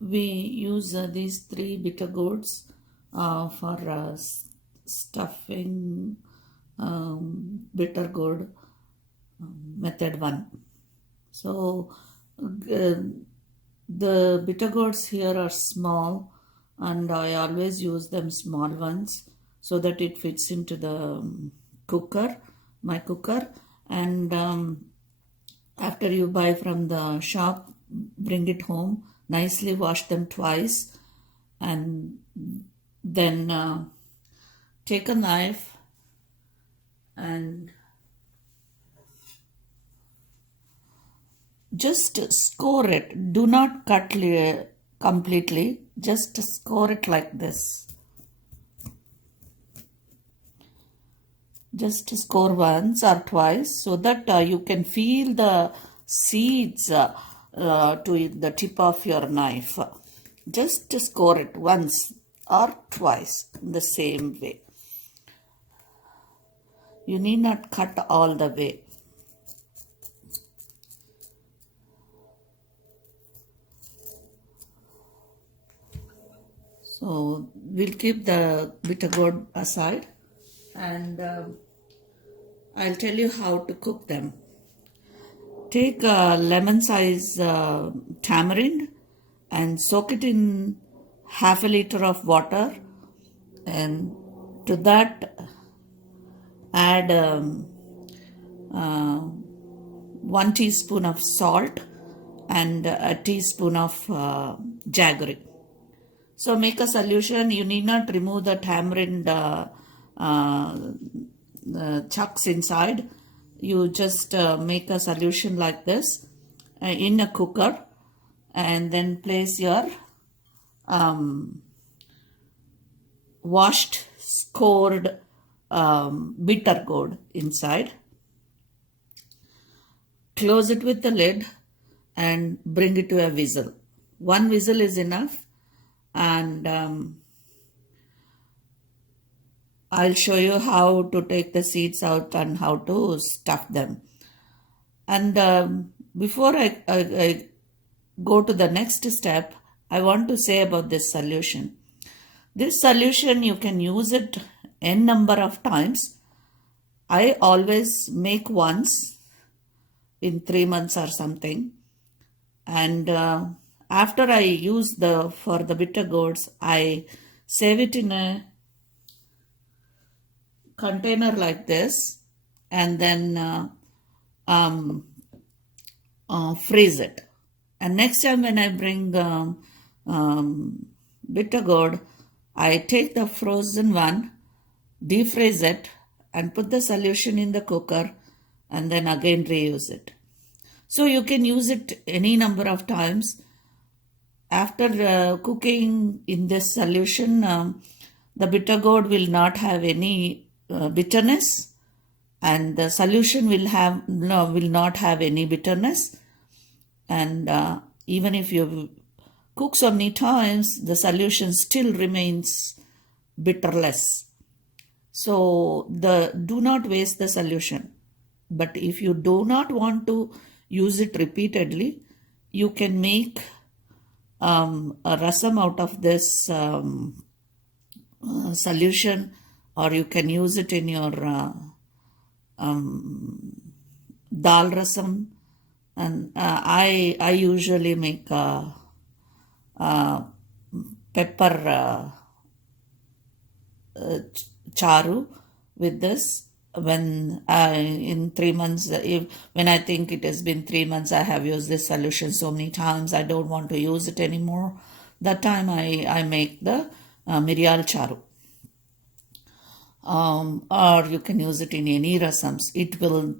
we use these three bitter gourds for stuffing bitter gourd method 1. So the bitter gourds here are small, and I always use them small ones so that it fits into the my cooker. And after you buy from the shop, bring it home, nicely wash them twice, and then take a knife and just score it. Do not cut completely, just score it like this. Just score once or twice so that you can feel the seeds to the tip of your knife. Just score it once or twice in the same way. You need not cut all the way. So we'll keep the bitter gourd aside, and I'll tell you how to cook them. Take a lemon size tamarind and soak it in half a liter of water, and to that add 1 teaspoon of salt and a teaspoon of jaggery. So make a solution. You need not remove the tamarind chunks inside. You just make a solution like this in a cooker, and then place your washed, scored bitter gourd inside. Close it with the lid and bring it to a whistle. 1 whistle is enough, and I'll show you how to take the seeds out and how to stuff them. And before I go to the next step, I want to say about this solution. This solution, you can use it n number of times. I always make once in 3 months or something, and after I use for the bitter gourds, I save it in a container like this, and then freeze it. And next time when I bring bitter gourd, I take the frozen one, defreeze it, and put the solution in the cooker, and then again reuse it. So you can use it any number of times. After cooking in this solution, the bitter gourd will not have any bitterness, and the solution will not have any bitterness. And even if you cook so many times, the solution still remains bitterless. So do not waste the solution. But if you do not want to use it repeatedly, you can make a rasam out of this solution, or you can use it in your dal rasam. And I usually make pepper charu with this. When in 3 months, when I think it has been 3 months, I have used this solution so many times, I don't want to use it anymore. That time I make the mirial charu. Or you can use it in any rasams. It will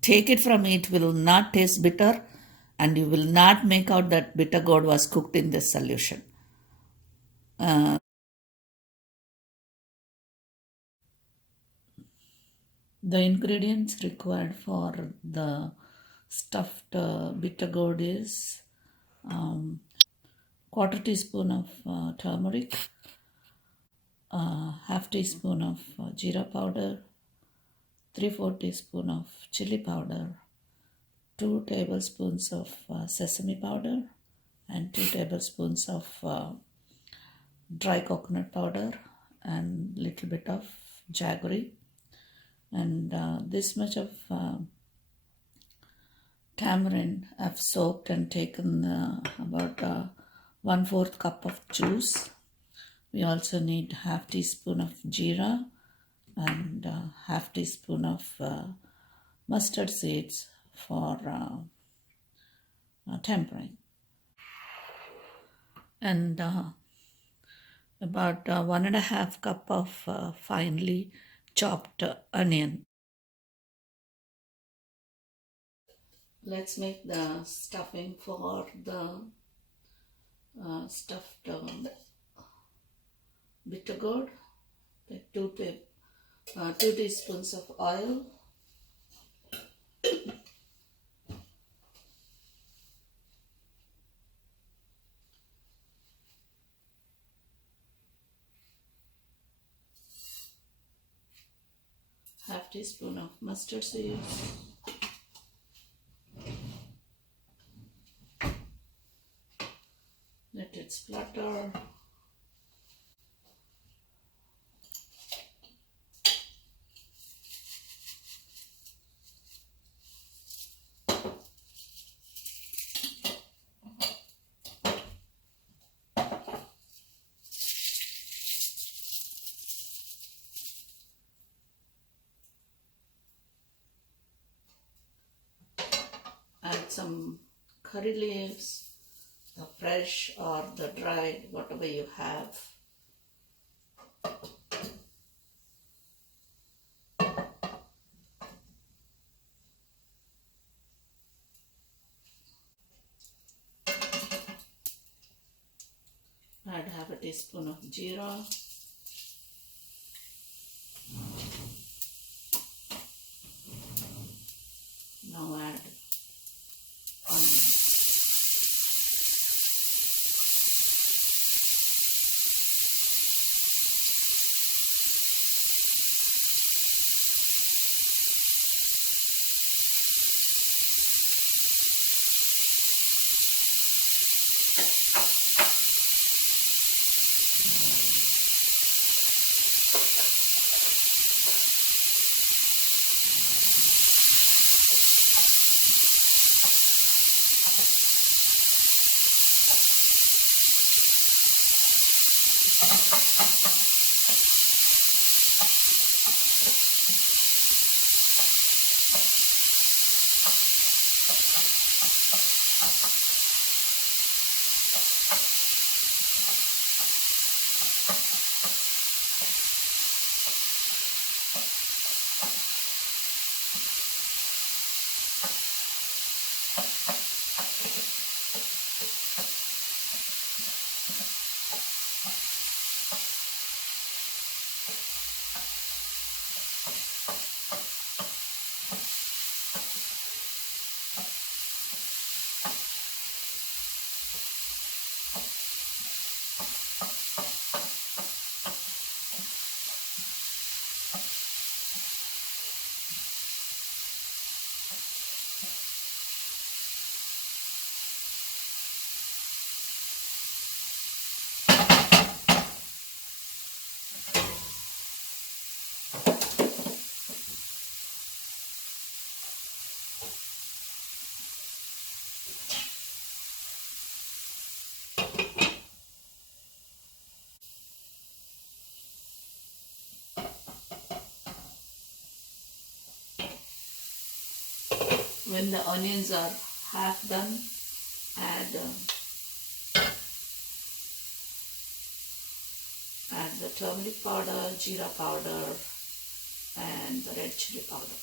take it from it will not taste bitter, and you will not make out that bitter gourd was cooked in this solution. The ingredients required for the stuffed bitter gourd is quarter teaspoon of turmeric, half teaspoon of jeera powder, 3/4 teaspoon of chili powder, 2 tablespoons of sesame powder, and 2 tablespoons of dry coconut powder and little bit of jaggery, and this much of tamarind I've soaked and taken about 1/4 cup of juice. We also need half teaspoon of jeera and half teaspoon of mustard seeds for tempering, and about 1.5 cup of finely chopped onion. Let's make the stuffing for the stuffed bitter gourd. Take 2 teaspoons of oil, half teaspoon of mustard seeds, let it splutter. Add some curry leaves, the fresh or the dried, whatever you have. Add half a teaspoon of jeera. Now add onion. When the onions are half done, add the turmeric powder, jeera powder, and the red chili powder.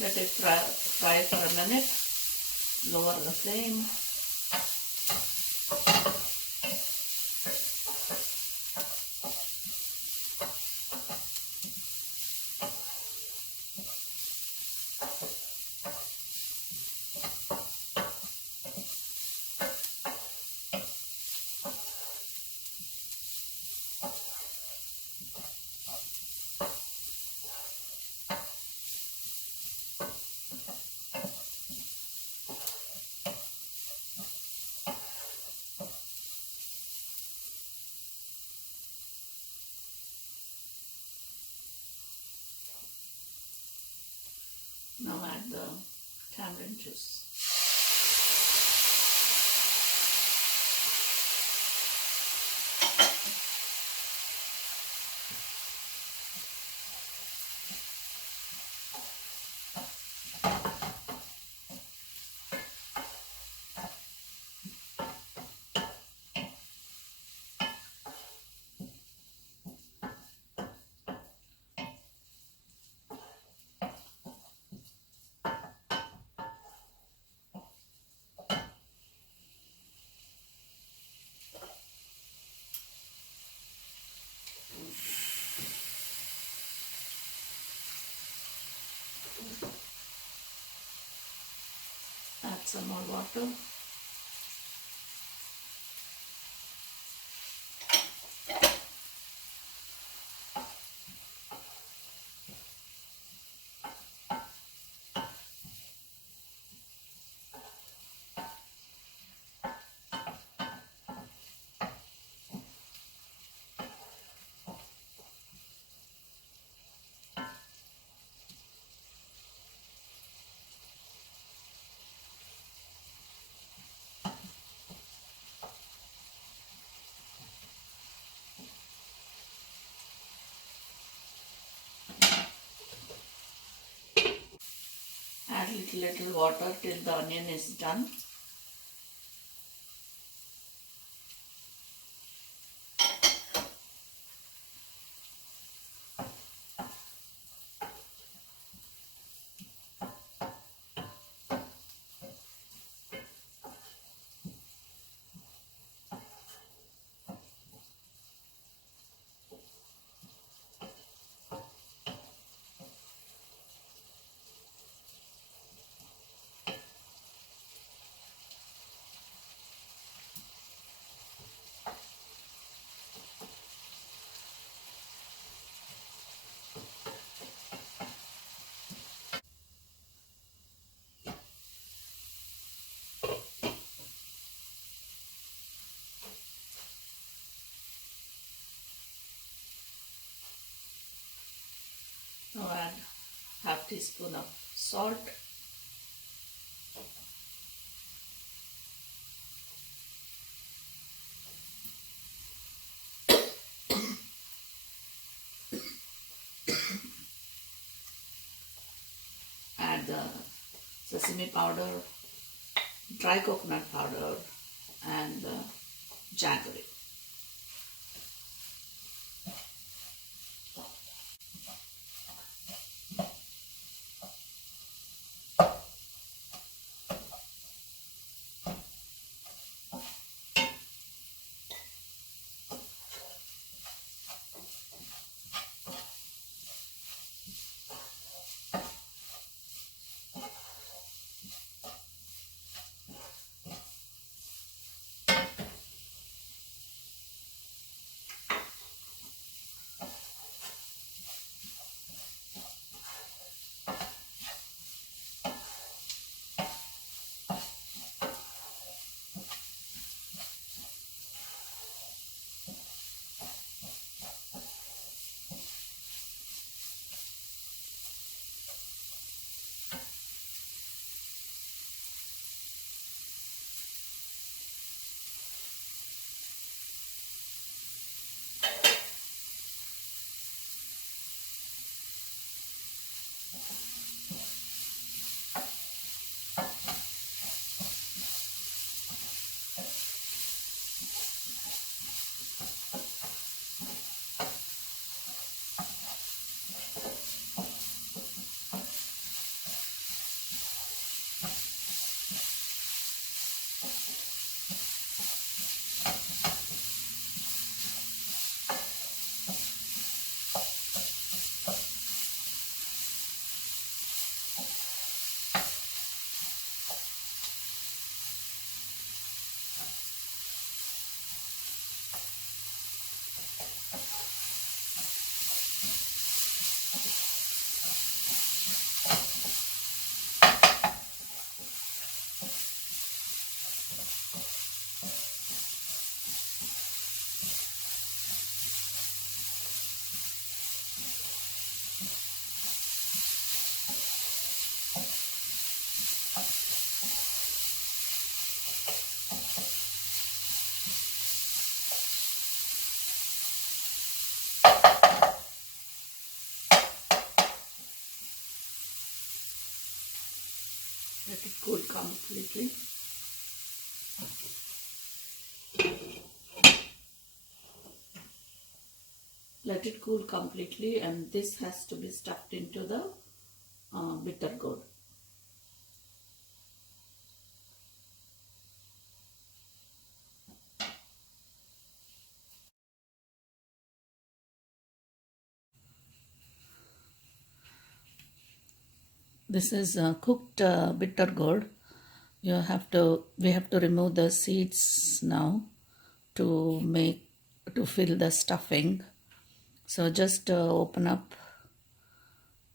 Let it fry for a minute. Lower the flame. Now add the tamarind juice. Add some more water. Add little water till the onion is done. Now add half teaspoon of salt. Add the sesame powder, dry coconut powder and the jaggery. Let it cool completely. Let it cool completely, and this has to be stuffed into the bitter gourd. This is cooked bitter gourd. We have to remove the seeds now to fill the stuffing. So just open up.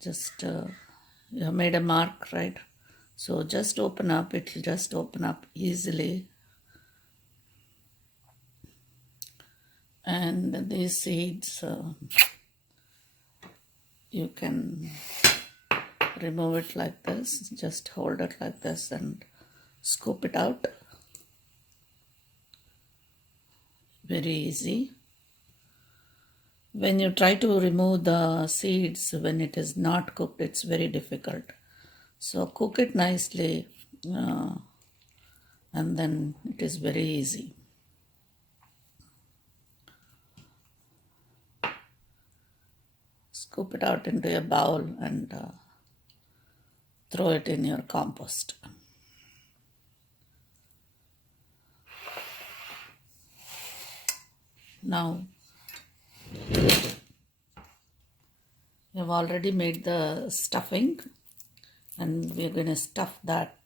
You have made a mark, right? So just open up. It will just open up easily. And these seeds, you can remove it like this. Just hold it like this and scoop it out. Very easy. When you try to remove the seeds when it is not cooked, it's very difficult. So cook it nicely and then it is very easy. Scoop it out into a bowl and throw it in your compost. Now, we have already made the stuffing and we are going to stuff that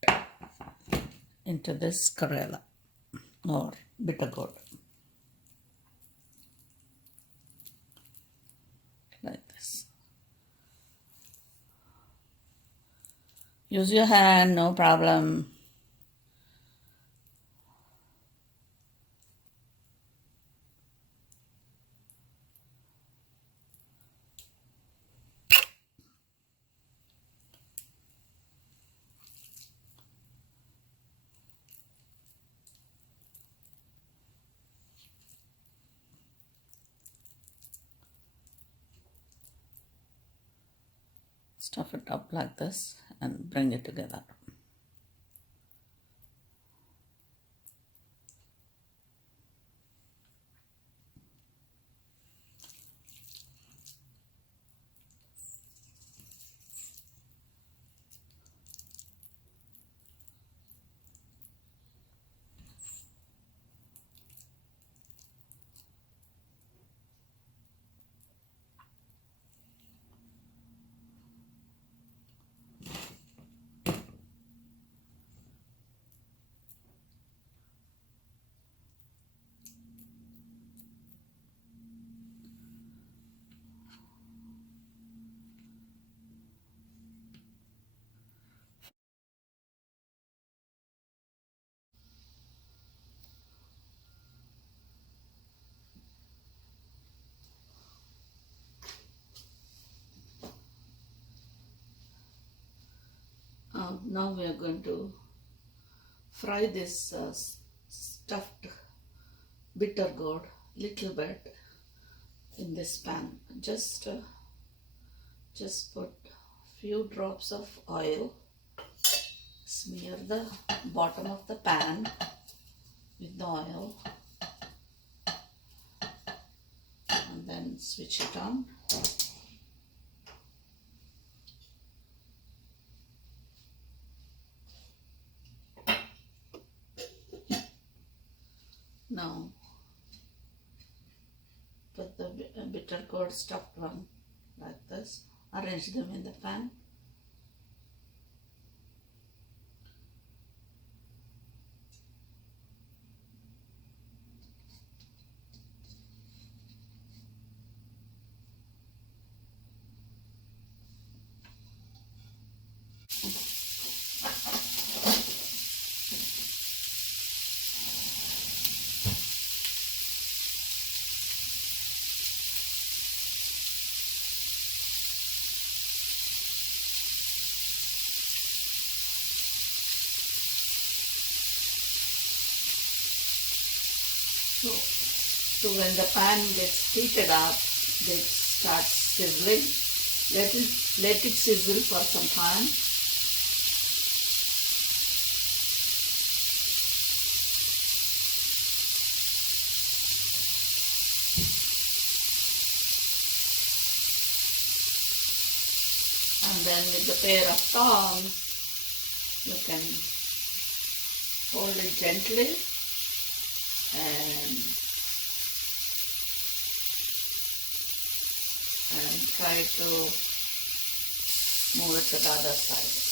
into this Karela or bitter gourd. Like this. Use your hand, no problem. Stuff it up like this and bring it together. Now we are going to fry this stuffed bitter gourd little bit in this pan. Just put few drops of oil. Smear the bottom of the pan with the oil and then switch it on. Now put the bitter gourd stuffed one like this. Arrange them in the pan. So when the pan gets heated up, it starts sizzling. Let it sizzle for some time. And then with a pair of tongs, you can hold it gently and try to move it to the other side.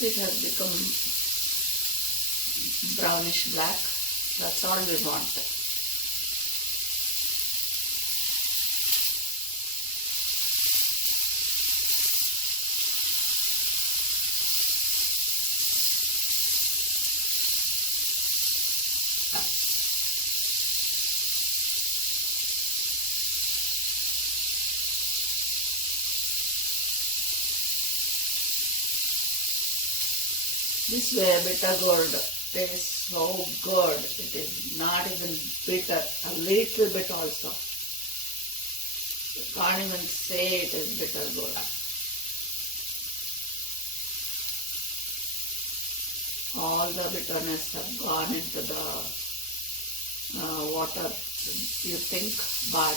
It has become brownish black. That's all we want. This way bitter gourd tastes so good. It is not even bitter, a little bit also. You can't even say it is bitter gourd. All the bitterness have gone into the water, you think, but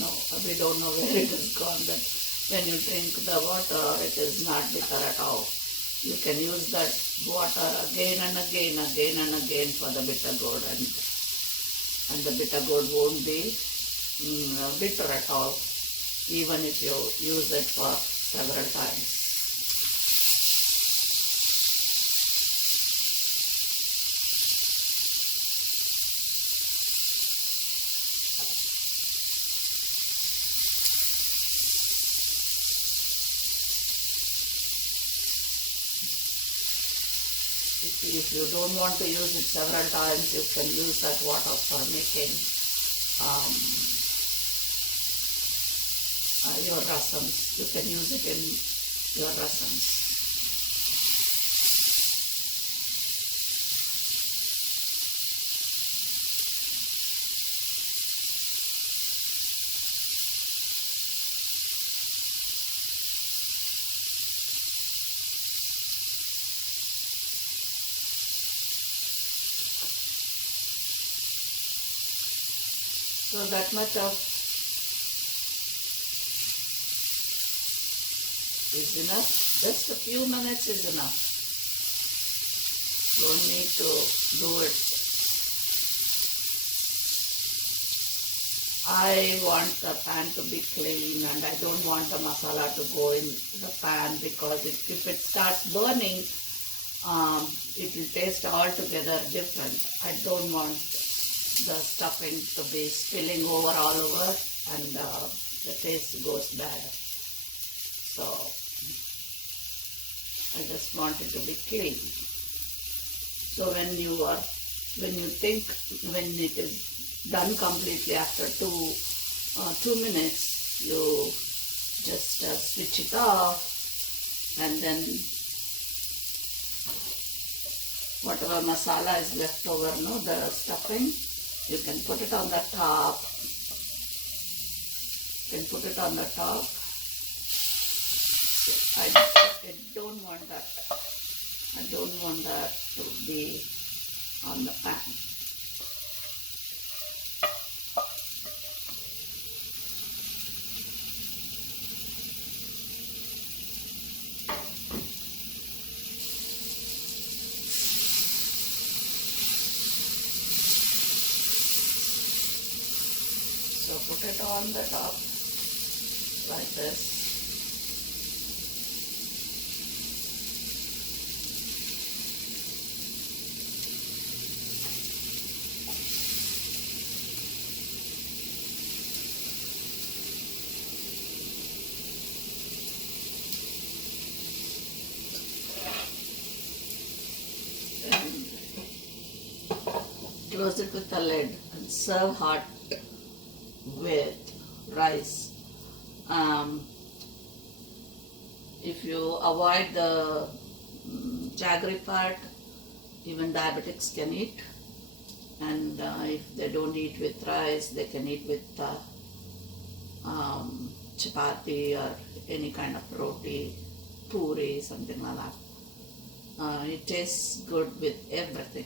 no, we don't know where it has gone. That when you drink the water, it is not bitter at all. You can use that water again and again for the bitter gourd, and the bitter gourd won't be bitter at all, even if you use it for several times. If you don't want to use it several times, you can use that water for making your rasams. You can use it in your rasams. So that much of is enough. Just a few minutes is enough. Don't need to do it. I want the pan to be clean, and I don't want the masala to go in the pan, because if it starts burning, it will taste altogether different. I don't want the stuffing to be spilling over all over, and the taste goes bad. So I just want it to be clean. So when it is done completely after 2 minutes, you just switch it off, and then whatever masala is left over, the stuffing, you can put it on the top. I don't want that. I don't want that to be on the pan. So put it on the top like this. Close it with a lid and serve hot with rice. If you avoid the jaggery part, even diabetics can eat, and if they don't eat with rice, they can eat with chapati or any kind of roti, puri, something like that. It tastes good with everything.